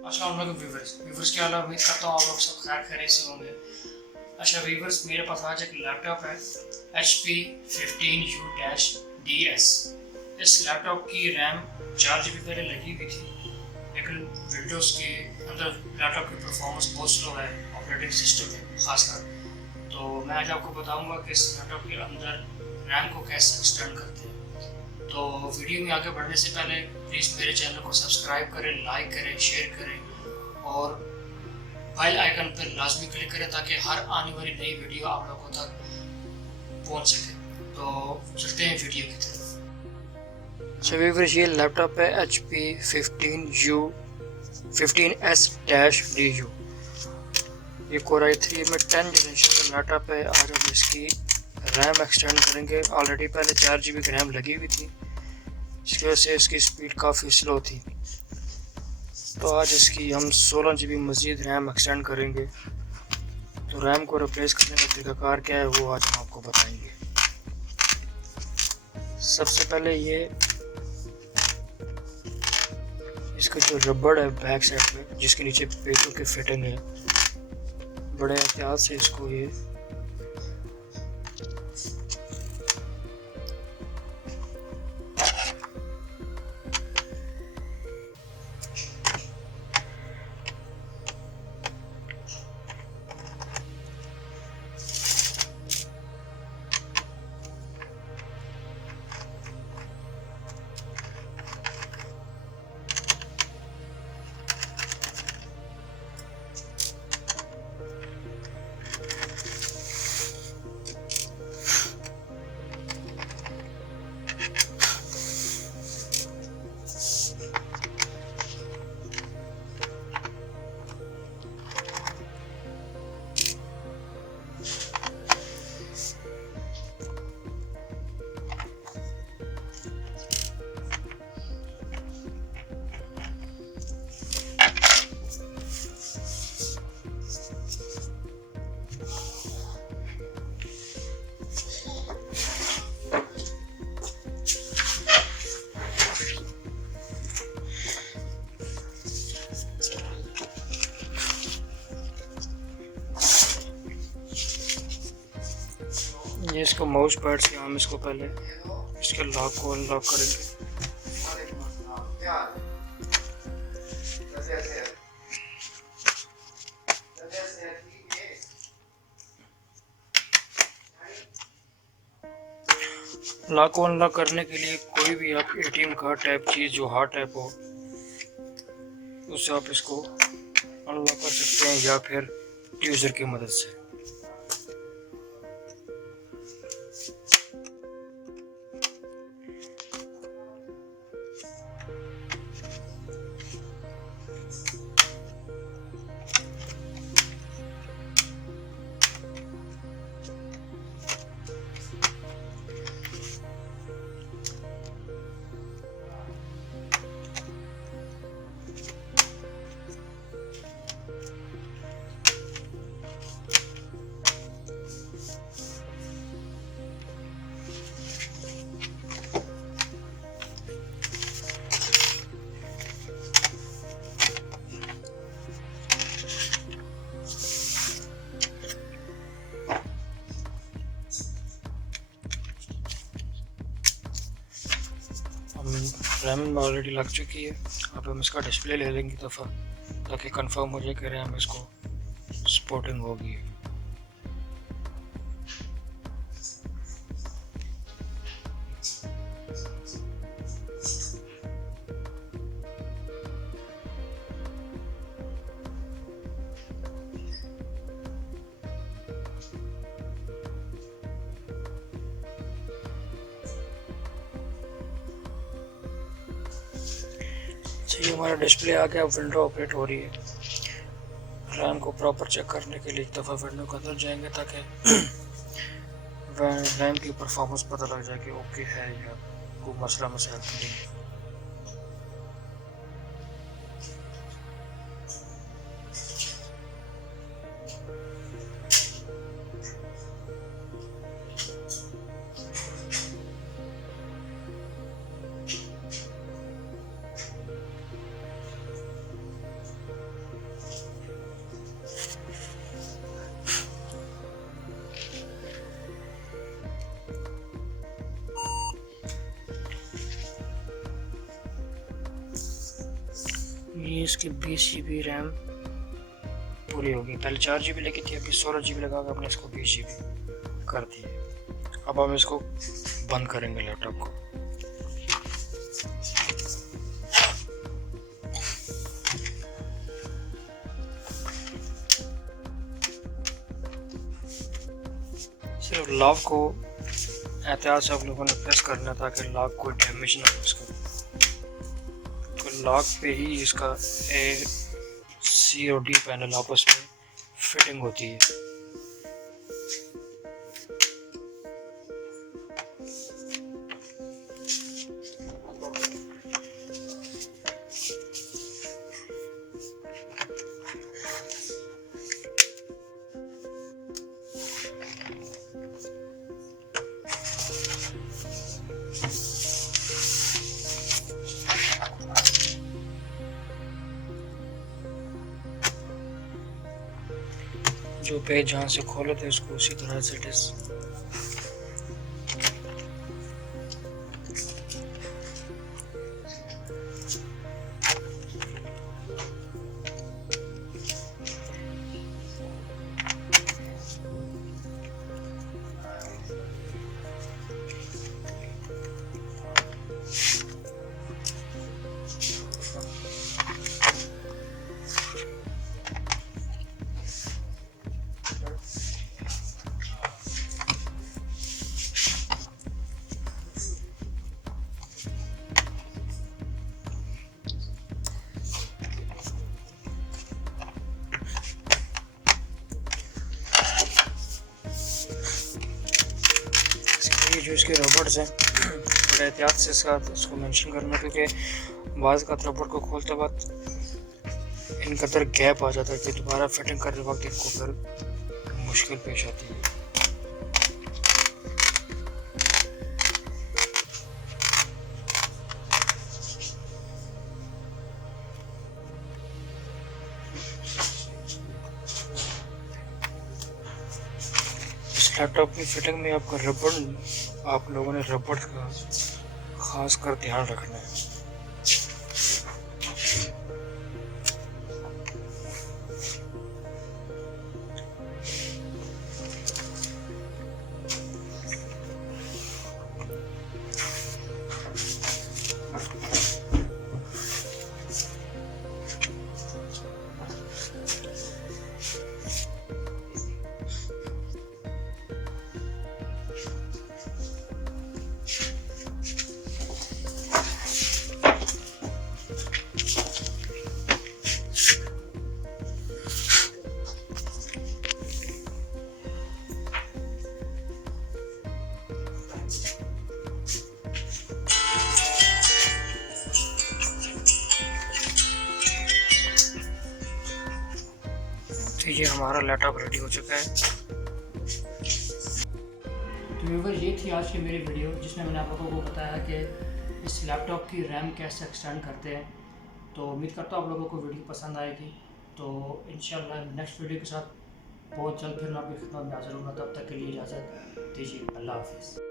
अस्सलाम वालेकुम व्यूवर्स क्या हाल है। उम्मीद करता हूँ आप लोग सब खैर खैरियत से होंगे। अच्छा व्यूवर्स, मेरे पास आज एक लैपटॉप है HP 15U-DS। इस लैपटॉप की रैम 4 GB पहले लगी हुई थी, लेकिन विंडोज़ के अंदर लैपटॉप की परफॉर्मेंस बहुत स्लो है, ऑपरेटिंग सिस्टम में खासकर। तो मैं आज आपको बताऊंगा कि इस लैपटॉप के अंदर रैम को कैसे एक्सटेंड करते हैं। तो वीडियो में आगे बढ़ने से पहले प्लीज़ मेरे चैनल को सब्सक्राइब करें, लाइक करें, शेयर करें और बेल आइकन पर लाजमी क्लिक करें ताकि हर आने वाली नई वीडियो आप लोगों तक पहुंच सके। तो चलते हैं वीडियो की तरफ। सो व्यूअर्स, ये लैपटॉप है HP 15S-du। ये Core i3 में 10 जनरेशन का लैपटॉप है। आज हम इसकी रैम एक्सटेंड करेंगे। ऑलरेडी पहले 4 GB की रैम लगी हुई थी, इसकी वजह से इसकी स्पीड काफ़ी स्लो थी। तो आज इसकी हम 16 GB मज़ीद रैम एक्सटेंड करेंगे। तो रैम को रिप्लेस करने का तरीकाकार क्या है वो आज हम आपको बताएंगे। सबसे पहले ये इसका जो रबड़ है बैक साइड पे, जिसके नीचे पेचों की फिटिंग है, बड़े एहतियात से इसको ये इसको माउस पैड से हम इसको पहले इसके लॉक को अनलॉक करेंगे। लॉक को अनलॉक करने के लिए कोई भी आप ATM कार्ड टाइप चीज़ जो हार्ड टाइप हो उससे आप इसको अनलॉक कर सकते हैं, या फिर ट्यूजर की मदद से। रैम ऑलरेडी लग चुकी है। अब हम इसका डिस्प्ले ले लेंगे दफ़ा, ताकि कंफर्म हो जाए कि रैम इसको सपोर्टिंग होगी। ये हमारा डिस्प्ले आ गया, विंडो ऑपरेट हो रही है। रैम को प्रॉपर चेक करने के लिए एक दफ़ा विंडो के अंदर जाएंगे ताकि रैम की परफॉर्मेंस पता लग जाए कि ओके है या कोई मसला मसाइल नहीं है। ये इसकी 20 GB रैम पूरी होगी। पहले 4 GB लगी थी, अभी 16 GB लगा कर हमने इसको 20 GB कर दी है। अब हम इसको बंद करेंगे लैपटॉप को। सिर्फ लॉक को एहतियात से आप लोगों ने प्रेस करना ताकि लॉक कोई डैमेज ना हो इसका। तो लॉक पे ही इसका C और D पैनल आपस में फिटिंग होती है। जो पेज जहाँ से खोले थे उसको उसी तरह से जो इसके रबर्स हैं बड़े एहतियात से इसको मेंशन करना, क्योंकि बाज़ का रबड़ को खोलते वक्त इनका अंदर गैप आ जाता है कि दोबारा फिटिंग करते वक्त इनको फिर मुश्किल पेश आती है। लैपटॉप की फिटिंग में आपका रबड़, आप लोगों ने रबड़ का खास कर ध्यान रखना है। तो ये हमारा लैपटॉप रेडी हो चुका है। तो व्यूअर, ये थी आज की मेरी वीडियो जिसमें मैंने आप लोगों को बताया कि इस लैपटॉप की रैम कैसे एक्सटेंड करते हैं। तो उम्मीद करता हूँ आप लोगों को वीडियो पसंद आएगी। तो इंशाल्लाह नेक्स्ट वीडियो के साथ बहुत जल्द फिर मैं आपकी खिदमत में हाजिर होगा। तब तक के लिए इजाज़त दीजिए। अल्लाह हाफ़िज़।